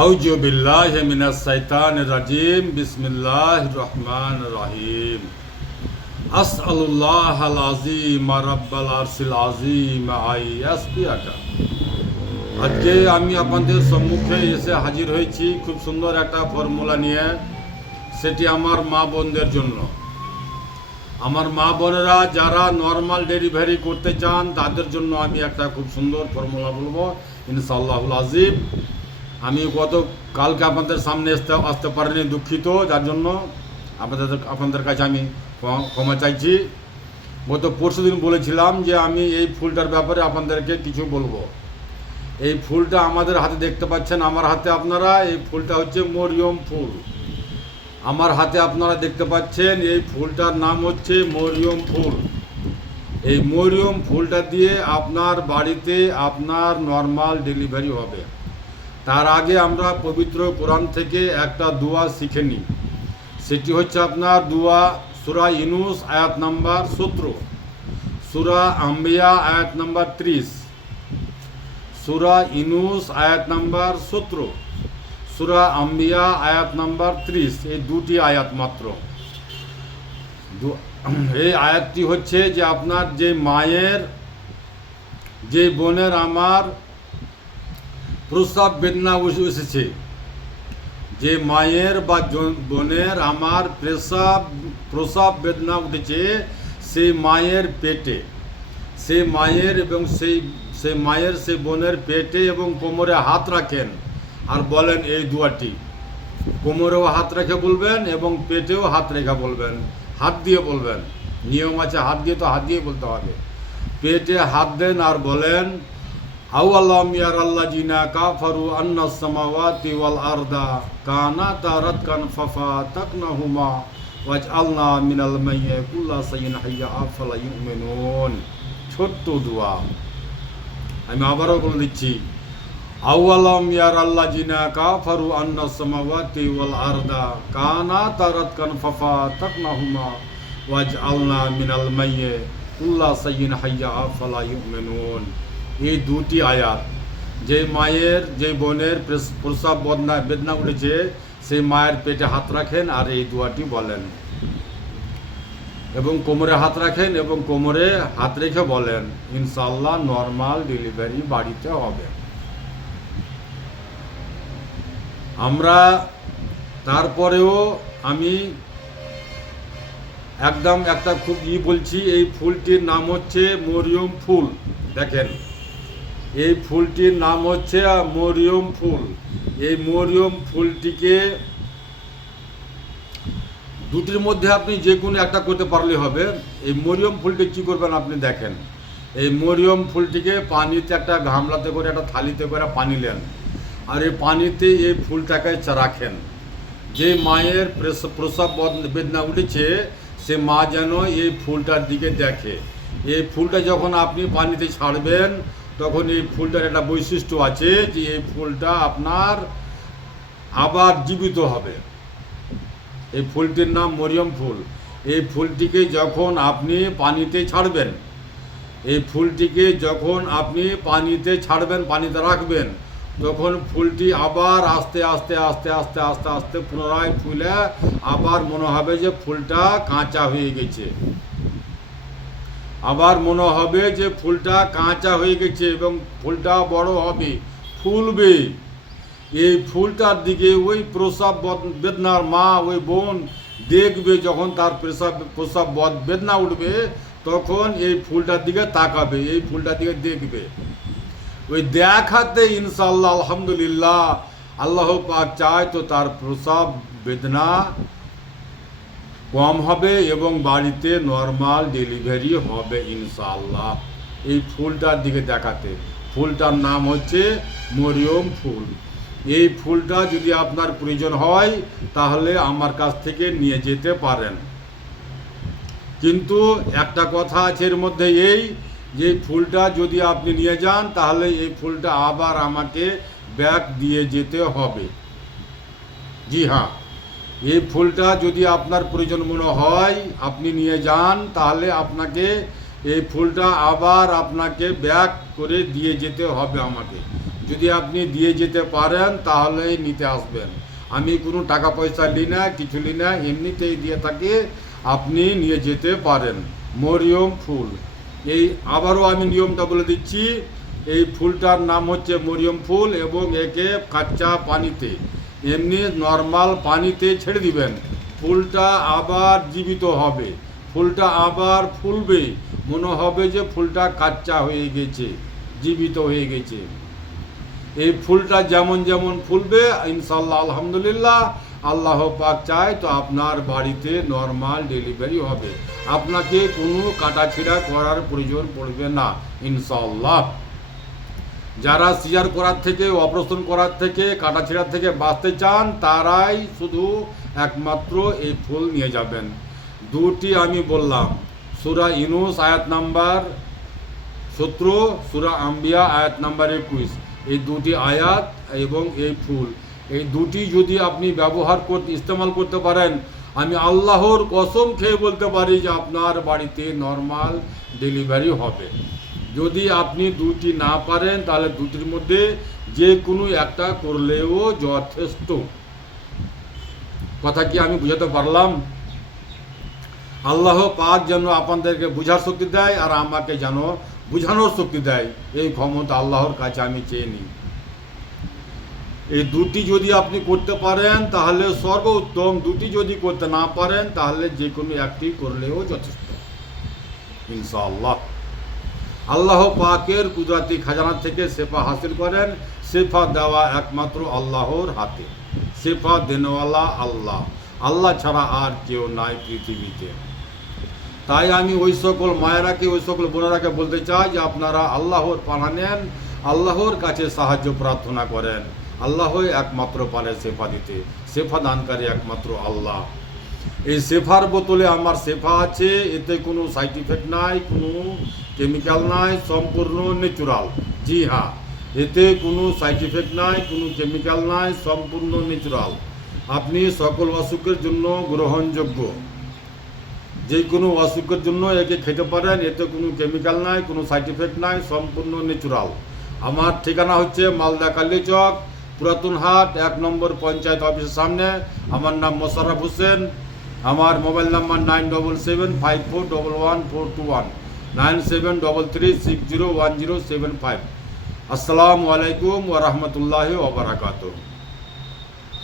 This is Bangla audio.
আউযু বিল্লাহি মিনাশ শাইতানির রাজিম বিসমিল্লাহির রহমানির রহিম আসআলুল্লাহাল আযীম রাব্বাল আরশিল আযীম আইয়াসপিয়াকা। আজকে আমি আপনাদের সম্মুখে এসে হাজির হয়েছি খুব সুন্দর একটা ফর্মুলা নিয়ে। সেটি আমার মা বোনদের জন্য। আমার মা বোনেরা যারা নর্মাল ডেলিভারি করতে চান তাদের জন্য আমি একটা খুব সুন্দর ফর্মুলা বলবো ইনশাআল্লাহুল আযীম। আমি কালকে আপনাদের সামনে আসতে পারিনি, দুঃখিত। যার জন্য আপনাদের কাছে আমি ক্ষমা চাইছি। গত পরশু দিন বলেছিলাম যে আমি এই ফুলটার ব্যাপারে আপনাদেরকে কিছু বলবো। এই ফুলটা আমাদের হাতে দেখতে পাচ্ছেন, আমার হাতে আপনারা, এই ফুলটা হচ্ছে মরিয়ম ফুল। আমার হাতে আপনারা দেখতে পাচ্ছেন এই ফুলটার নাম হচ্ছে মরিয়ম ফুল। এই মরিয়ম ফুলটা দিয়ে আপনার বাড়িতে আপনার নর্মাল ডেলিভারি হবে। তার আগে আমরা পবিত্র কোরআন থেকে একটা দোয়া শিখে নিই। সেটি হচ্ছে আপনার দোয়া সূরা ইউনূস আয়াত নাম্বার 17, সূরা আম্বিয়া আয়াত নাম্বার 30, সূরা ইউনূস আয়াত নাম্বার 17, সূরা আম্বিয়া আয়াত নাম্বার 30। এই দুটি আয়াত মাত্র। এই আয়াতটি হচ্ছে যে আপনার যে মায়ের, যে বোনের আমার প্রসব বেদনা এসেছে, যে মায়ের বা বোনের আমার প্রসব বেদনা উঠেছে, সেই মায়ের পেটে, সেই মায়ের এবং সেই মায়ের সেই বোনের পেটে এবং কোমরে হাত রাখেন আর বলেন এই দোয়াটি। কোমরেও হাত রেখে বলবেন এবং পেটেও হাত রেখে বলবেন, হাত দিয়ে বলবেন। নিয়ম আছে হাত দিয়ে, তো হাত দিয়ে বলতে হবে। পেটে হাত দেন আর বলেন আওয়ালাম ইয়ারাল্লাযিনা কাফারু আন্নাস সামাওয়াতি ওয়াল আরদা কানাতা রাতকান ফাফাতাকনাহুমা ওয়াজআলনা মিনাল মাইয়্যি কুল্লা শাইইন হাইয়্যা আফালা ইউমিনুন। ছোট্ট দোয়া, আমি আবারও বলে দিচ্ছি। আওয়ালাম ইয়ারাল্লাযিনা কাফারু আন্নাস সামাওয়াতি ওয়াল আরদা কানাতা রাতকান ফাফাতাকনাহুমা ওয়াজআলনা মিনাল মাইয়্যি কুল্লা শাইইন হাইয়্যা আফালা ইউমিনুন। এই দুটি আয়াত, যে মায়ের, যে বোনের প্রসব বেদনা উঠেছে, সেই মায়ের পেটে হাত রাখেন আর এই দোয়াটি বলেন এবং কোমরে হাত রাখেন এবং কোমরে হাত রেখে বলেন, ইনশাআল্লাহ নর্মাল ডেলিভারি বাড়িতে হবে। আমরা তারপরেও আমি একদম একটা খুব বলছি, এই ফুলটির নাম হচ্ছে মরিয়ম ফুল। দেখেন, এই ফুলটির নাম হচ্ছে মরিয়ম ফুল। এই মরিয়ম ফুলটিকে দুটির মধ্যে আপনি যে কোনো একটা করতে পারলে হবে। এই মরিয়ম ফুলটি কী করবেন আপনি দেখেন। এই মরিয়ম ফুলটিকে পানিতে একটা গামলাতে করে, একটা থালিতে করে পানি নেন আর এই পানিতে এই ফুলটাকে রাখেন। যে মায়ের প্রসব বেদনা উঠেছে, সে মা যেন এই ফুলটার দিকে দেখে। এই ফুলটা যখন আপনি পানিতে ছাড়বেন, তখন এই ফুলটার একটা বৈশিষ্ট্য আছে যে এই ফুলটা আপনার আবার জীবিত হবে। এই ফুলটির নাম মরিয়ম ফুল। এই ফুলটিকে যখন আপনি পানিতে ছাড়বেন, এই ফুলটিকে যখন আপনি পানিতে ছাড়বেন, পানিতে রাখবেন, তখন ফুলটি আবার আস্তে আস্তে আস্তে আস্তে আস্তে আস্তে পুনরায় ফুলে আবার মনে হবে যে ফুলটা কাঁচা হয়ে গেছে। আবার মনে হবে যে ফুলটা কাঁচা হয়ে গেছে এবং ফুলটা বড় হবে, ফুলবে। এই ফুলটার দিকে ওই প্রসব বেদনার মা, ওই বোন দেখবে। যখন তার প্রসব বেদনা উঠবে, তখন এই ফুলটার দিকে তাকাবে, এই ফুলটার দিকে দেখবে। ওই দেখাতে ইনশাআল্লাহ আলহামদুলিল্লাহ, আল্লাহ পাক চায় তো তার প্রসব বেদনা কম হবে এবং বাড়িতে নর্মাল ডেলিভারি হবে ইনশাআল্লাহ। এই ফুলটার দিকে দেখাতে। ফুলটার নাম হচ্ছে মরিয়ম ফুল। এই ফুলটা যদি আপনার প্রয়োজন হয় তাহলে আমার কাছ থেকে নিয়ে যেতে পারেন। কিন্তু একটা কথা আছে এর মধ্যে, এই যে ফুলটা যদি আপনি নিয়ে যান তাহলে এই ফুলটা আবার আমাকে ব্যাক দিয়ে যেতে হবে। জি হ্যাঁ, এই ফুলটা যদি আপনার প্রয়োজন মনে হয় আপনি নিয়ে যান, তাহলে আপনাকে এই ফুলটা আবার আপনাকে ব্যাক করে দিয়ে যেতে হবে আমাকে। যদি আপনি দিয়ে যেতে পারেন তাহলেই নিতে আসবেন। আমি কোনো টাকা পয়সা নিই না, কিছু নিই না, এমনিতেই দিয়ে থাকি, আপনি নিয়ে যেতে পারেন। মরিয়ম ফুল, এই আবারও আমি নিয়মটা বলে দিচ্ছি। এই ফুলটার নাম হচ্ছে মরিয়ম ফুল এবং একে কাঁচা পানিতে, এমনি নর্মাল পানিতে ছেড়ে দিবেন। ফুলটা আবার জীবিত হবে, ফুলটা আবার ফুলবে, মনে হবে যে ফুলটা কাঁচা হয়ে গেছে, জীবিত হয়ে গেছে। এই ফুলটা যেমন যেমন ফুলবে ইনশাল্লাহ আলহামদুলিল্লাহ, আল্লাহ পাক চায় তো আপনার বাড়িতে নর্মাল ডেলিভারি হবে, আপনাকে কোনো কাটাছিড়া করার প্রয়োজন পড়বে না ইনশাল্লাহ। যারা সিজার করার থেকে, অপারেশন করার থেকে, কাটাছিড়ার থেকে বাঁচতে চান তারাই শুধু একমাত্র এই ফুল নিয়ে যাবেন। দুটি আমি বললাম, সূরা ইউনূস আয়াত নাম্বার 17, সূরা আম্বিয়া আয়াত নাম্বার 21, এই দুটি আয়াত এবং এই ফুল, এই দুটি যদি আপনি ব্যবহার করতে, ইস্তেমাল করতে পারেন, আমি আল্লাহর কসম খেয়ে বলতে পারি যে আপনার বাড়িতে নর্মাল ডেলিভারি হবে। যদি আপনি দুটি না পারেন তাহলে দুটির মধ্যে যে কোনো একটা করলেও যথেষ্ট। কথা কি আমি বুঝাতে পারলাম? আল্লাহ পাক যেন আপনাদেরকে বুঝার শক্তি দেয় আর আমাকে যেন বুঝানোর শক্তি দেয়, এই ক্ষমতা আল্লাহর কাছে আমি চেয়ে নিই। এই দুটি যদি আপনি করতে পারেন তাহলে সর্বোত্তম, দুটি যদি করতে না পারেন তাহলে যে কোনো একটি করলেও যথেষ্ট ইনশাআল্লাহ। আল্লাহ পাকের কুদরতি খাজানা থেকে শেফা হাসিল করেন। শেফা দেওয়া একমাত্র আল্লাহর হাতে, শেফা দেনওয়ালা আল্লাহ, আল্লাহ ছাড়া আর কেউ নাই পৃথিবীতে। তাই আমি ওই সকল মায়েরাকে, ওই সকল বোনেরাকে বলতে চাই যে আপনারা আল্লাহর পানা নেন, আল্লাহর কাছে সাহায্য প্রার্থনা করেন। আল্লাহই একমাত্র পারে শেফা দিতে, শেফা দানকারী একমাত্র আল্লাহ। এই শেফার বোতলে আমার শেফা আছে, এতে কোনো সাইড ইফেক্ট নাই, কোনো কেমিক্যাল নাই, সম্পূর্ণ ন্যাচুরাল। জি হ্যাঁ, এতে কোনো সাইড ইফেক্ট নাই, কোনো কেমিক্যাল নাই, সম্পূর্ণ ন্যাচুরাল। আপনি সকল অসুখের জন্য গ্রহণযোগ্য, যে কোনো অসুখের জন্য একে খেতে পারেন, এতে কোনো কেমিক্যাল নাই, কোনো সাইড ইফেক্ট নাই, সম্পূর্ণ ন্যাচুরাল। আমার ঠিকানা হচ্ছে মালদা কালীচক, পুরাতন হাট, 1 নম্বর পঞ্চায়েত অফিসের সামনে। আমার নাম মোশাররফ হোসেন। আমার মোবাইল নাম্বার 9775411421, 9733601075। আসসালামু আলাইকুম ওয়া রাহমাতুল্লাহি ওয়া বারাকাতুহু।